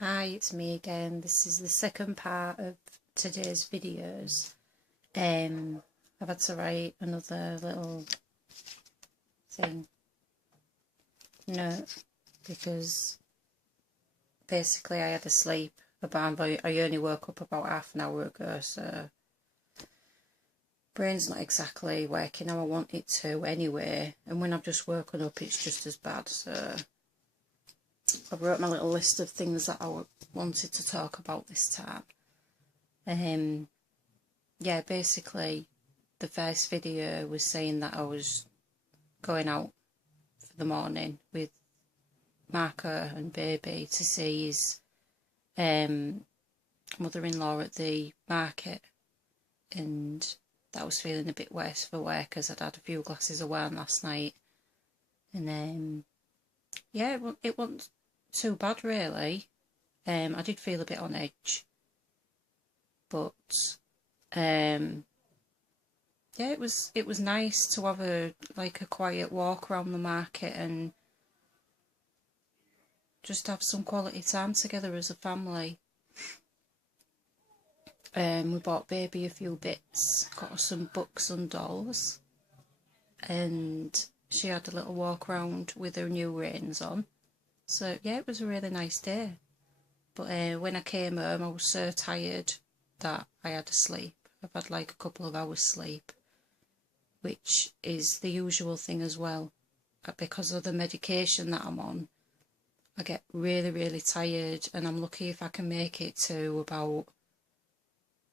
Hi, it's me again. This is the second part of today's videos. I've had to write another little note, because basically I had a sleep about, I only woke up about half an hour ago, so brain's not exactly working how I want it to anyway, and when I've just woken up it's just as bad. So I wrote my little list of things that I wanted to talk about this time. Yeah, basically the first video was saying that I was going out for the morning with Marco and baby to see his mother-in-law at the market, and that I was feeling a bit worse for wear because I'd had a few glasses of wine last night, and yeah, it wasn't too bad really. I did feel a bit on edge, but yeah, it was nice to have a quiet walk around the market and just have some quality time together as a family. We bought baby a few bits, got her some books and dolls, and she had a little walk around with her new reins on. So yeah, it was a really nice day. But when I came home I was so tired that I had to sleep. I've had like a couple of hours sleep, which is the usual thing as well. Because of the medication that I'm on, I get really tired, and I'm lucky if I can make it to about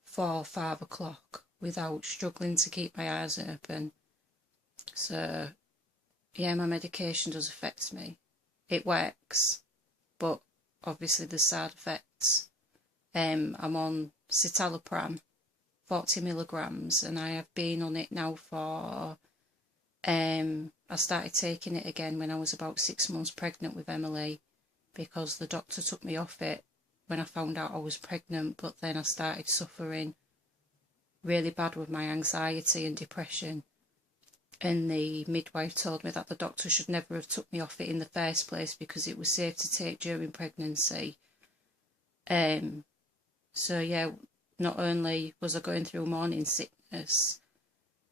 4 or 5 o'clock without struggling to keep my eyes open. So yeah, my medication does affect me. It works, but obviously there's side effects. I'm on citalopram, 40 milligrams, and I have been on it now for I started taking it again when I was about 6 months pregnant with Emily, because the doctor took me off it when I found out I was pregnant, but then I started suffering really bad with my anxiety and depression, and the midwife told me that the doctor should never have took me off it in the first place because it was safe to take during pregnancy. So yeah, not only was I going through morning sickness,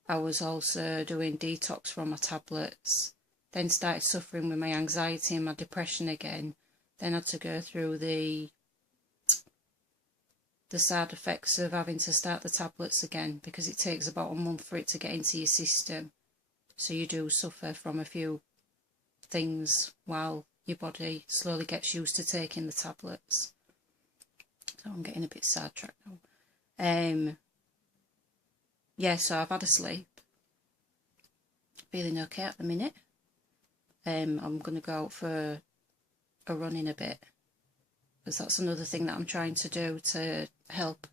I was also doing detox from my tablets, then started suffering with my anxiety and my depression again, then had to go through the side effects of having to start the tablets again, because it takes about a month for it to get into your system. So you do suffer from a few things while your body slowly gets used to taking the tablets. So I'm getting a bit sidetracked now. Yeah, so I've had a sleep. Feeling okay at the minute. I'm going to go out for a run in a bit, because that's another thing that I'm trying to do to help,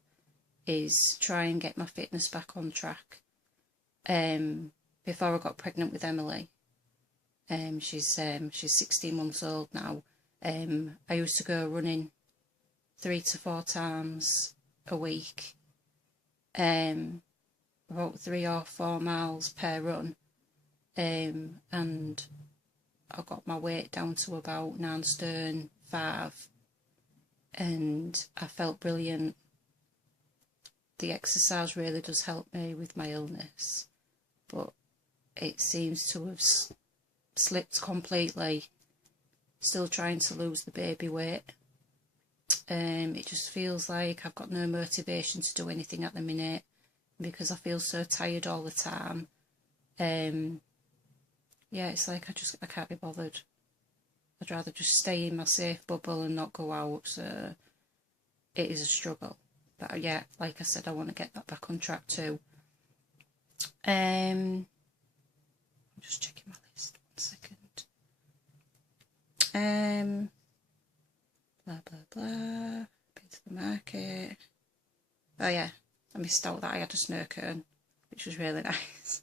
is try and get my fitness back on track. Before I got pregnant with Emily, she's 16 months old now. I used to go running 3 to 4 times a week, about 3 or 4 miles per run, and I got my weight down to about 9 stone 5, and I felt brilliant. The exercise really does help me with my illness, but it seems to have slipped completely. Still trying to lose the baby weight. It just feels like I've got no motivation to do anything at the minute because I feel so tired all the time. Yeah, it's like I can't be bothered. I'd rather just stay in my safe bubble and not go out. So it is a struggle, but yeah, like I said, I want to get that back on track too. I'm just checking my list, 1 second. Blah blah blah. Been to the market. Oh yeah, I missed out that I had a snow cone, which was really nice.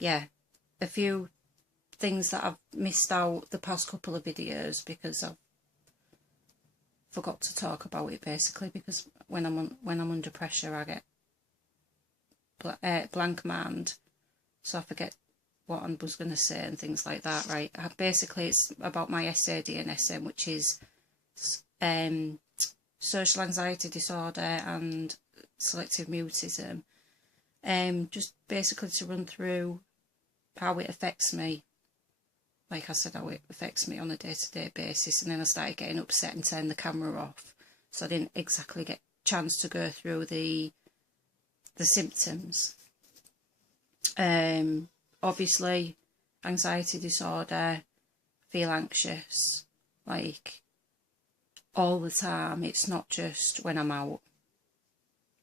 Yeah, a few things that I've missed out the past couple of videos because I've forgot to talk about it, basically, because when I'm under pressure I get blank mind, so I forget what I was going to say and things like that, right? Basically, it's about my SAD and SM, which is social anxiety disorder and selective mutism. Just basically to run through how it affects me. Like I said, how it affects me on a day-to-day basis, and then I started getting upset and turned the camera off, so I didn't exactly get a chance to go through the symptoms. Obviously, anxiety disorder, feel anxious, like all the time. It's not just when I'm out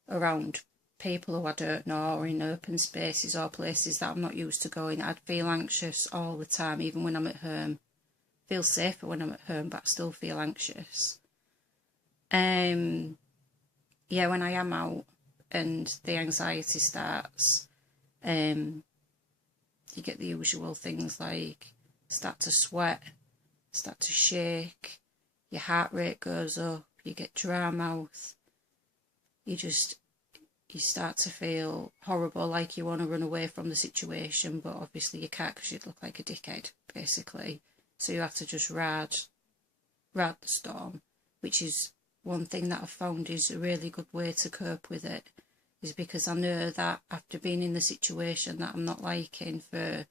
around people who I don't know, or in open spaces or places that I'm not used to going. I'd feel anxious all the time, even when I'm at home. Feel safer when I'm at home, but I still feel anxious. Yeah, when I am out and the anxiety starts, you get the usual things like start to sweat, start to shake, your heart rate goes up, you get dry mouth, you start to feel horrible, like you want to run away from the situation, but obviously you can't because you'd look like a dickhead, basically. So you have to just ride the storm, which is one thing that I've found is a really good way to cope with it, is because I know that after being in the situation that I'm not liking for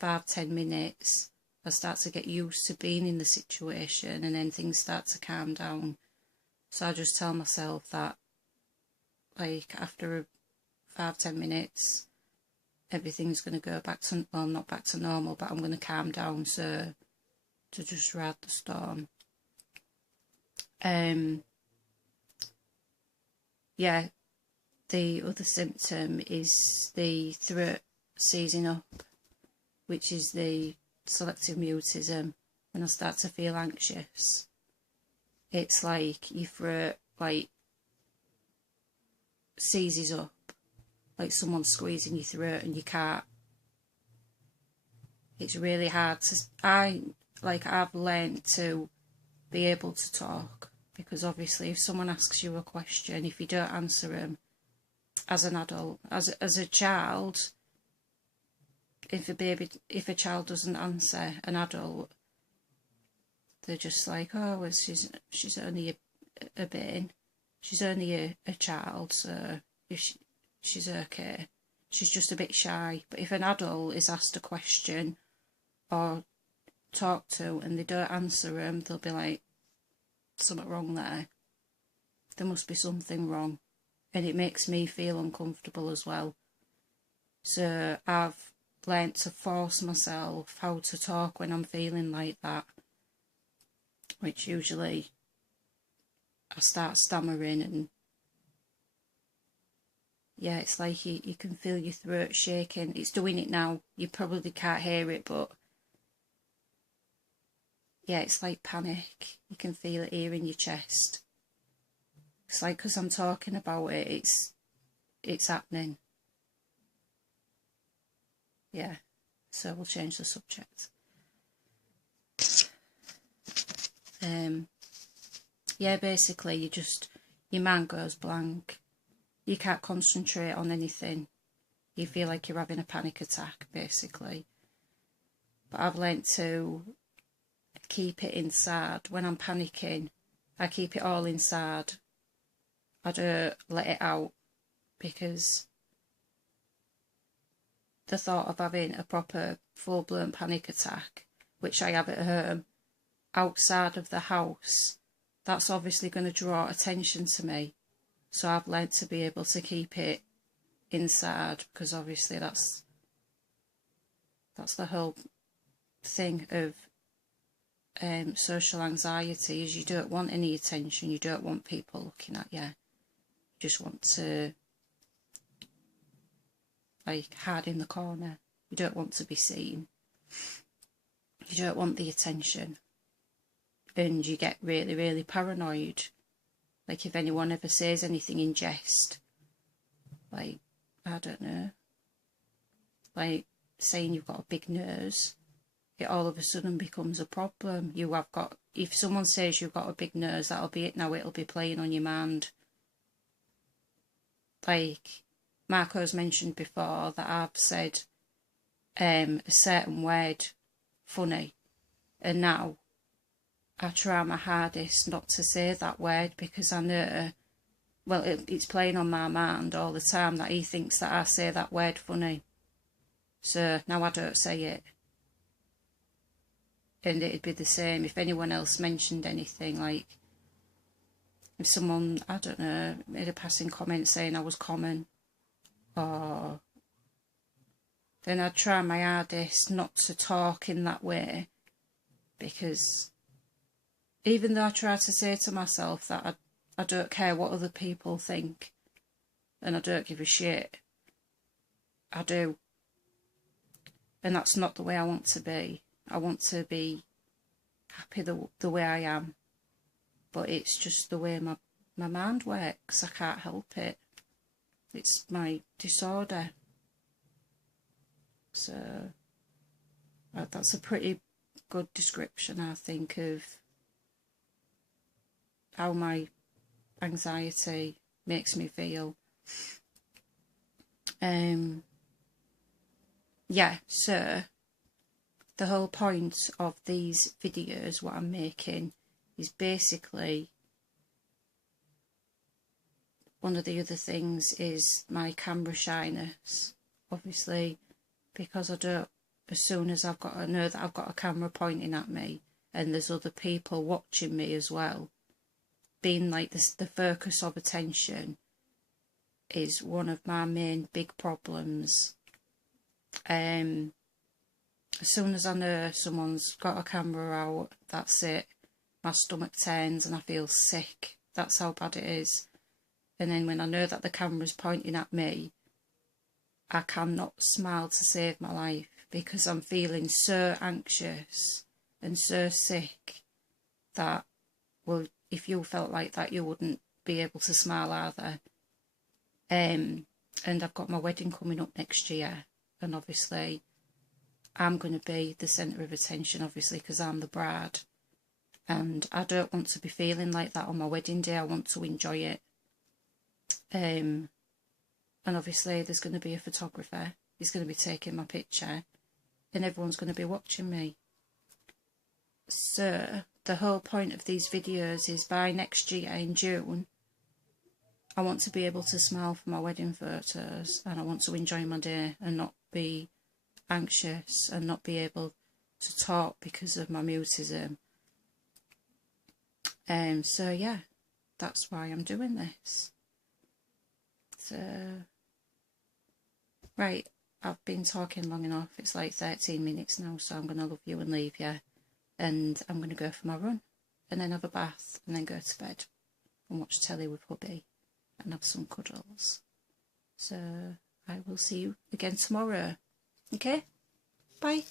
5-10 minutes, I start to get used to being in the situation, and then things start to calm down. So I just tell myself that, like, after 5-10 minutes, everything's going to go back to, well, not back to normal, but I'm going to calm down, so to just ride the storm. Yeah, the other symptom is the throat seizing up, which is the selective mutism. When I start to feel anxious, it's like your throat, like, seizes up, like someone's squeezing your throat and you can't. It's really hard to. I've learned to be able to talk, because obviously if someone asks you a question, if you don't answer them as an adult, as a child, if a child doesn't answer an adult, they're just like, oh, well, she's only a babe. She's only a child, so if she's okay. She's just a bit shy. But if an adult is asked a question or talked to and they don't answer them, they'll be like, something wrong there. There must be something wrong. And it makes me feel uncomfortable as well. So I've learnt to force myself how to talk when I'm feeling like that, which usually I start stammering, and yeah, it's like you can feel your throat shaking. It's doing it now. You probably can't hear it, but yeah, it's like panic. You can feel it here in your chest. It's like, because I'm talking about it, it's happening. Yeah, so we'll change the subject. Yeah, basically your mind goes blank. You can't concentrate on anything. You feel like you're having a panic attack, basically. But I've learnt to keep it inside. When I'm panicking, I keep it all inside. I don't let it out, because the thought of having a proper full-blown panic attack, which I have at home, outside of the house, that's obviously going to draw attention to me. So I've learnt to be able to keep it inside, because obviously that's the whole thing of social anxiety, is you don't want any attention, you don't want people looking at you. You just want to, like, hide in the corner. You don't want to be seen. You don't want the attention. And you get really, really paranoid. Like, if anyone ever says anything in jest, like, I don't know, like saying you've got a big nose, it all of a sudden becomes a problem. If someone says you've got a big nose, that'll be it now. It'll be playing on your mind. Like Marco's mentioned before, that I've said a certain word funny, and now I try my hardest not to say that word, because I know, well, it's playing on my mind all the time that he thinks that I say that word funny. So now I don't say it. And it'd be the same if anyone else mentioned anything, like if someone, I don't know, made a passing comment saying I was common, or then I'd try my hardest not to talk in that way, because even though I try to say to myself that I don't care what other people think and I don't give a shit, I do. And that's not the way I want to be. I want to be happy the way I am. But it's just the way my mind works. I can't help it. It's my disorder. So that's a pretty good description, I think, of how my anxiety makes me feel. Yeah, so the whole point of these videos, what I'm making, is basically, one of the other things is my camera shyness. Obviously, because I don't, as soon as I know that I've got a camera pointing at me and there's other people watching me as well, being like this, the focus of attention is one of my main big problems. As soon as I know someone's got a camera out, that's it. My stomach turns and I feel sick. That's how bad it is. And then when I know that the camera's pointing at me, I cannot smile to save my life, because I'm feeling so anxious and so sick that, well, if you felt like that, you wouldn't be able to smile either. And I've got my wedding coming up next year, and obviously I'm going to be the centre of attention, obviously, because I'm the bride. And I don't want to be feeling like that on my wedding day. I want to enjoy it. And obviously there's going to be a photographer. He's going to be taking my picture, and everyone's going to be watching me. So the whole point of these videos is by next year in June, I want to be able to smile for my wedding photos, and I want to enjoy my day and not be anxious and not be able to talk because of my mutism. So yeah, that's why I'm doing this. So right, I've been talking long enough. It's like 13 minutes now, so I'm going to love you and leave you, and I'm going to go for my run and then have a bath and then go to bed and watch telly with hubby and have some cuddles. So I will see you again tomorrow. Okay, bye.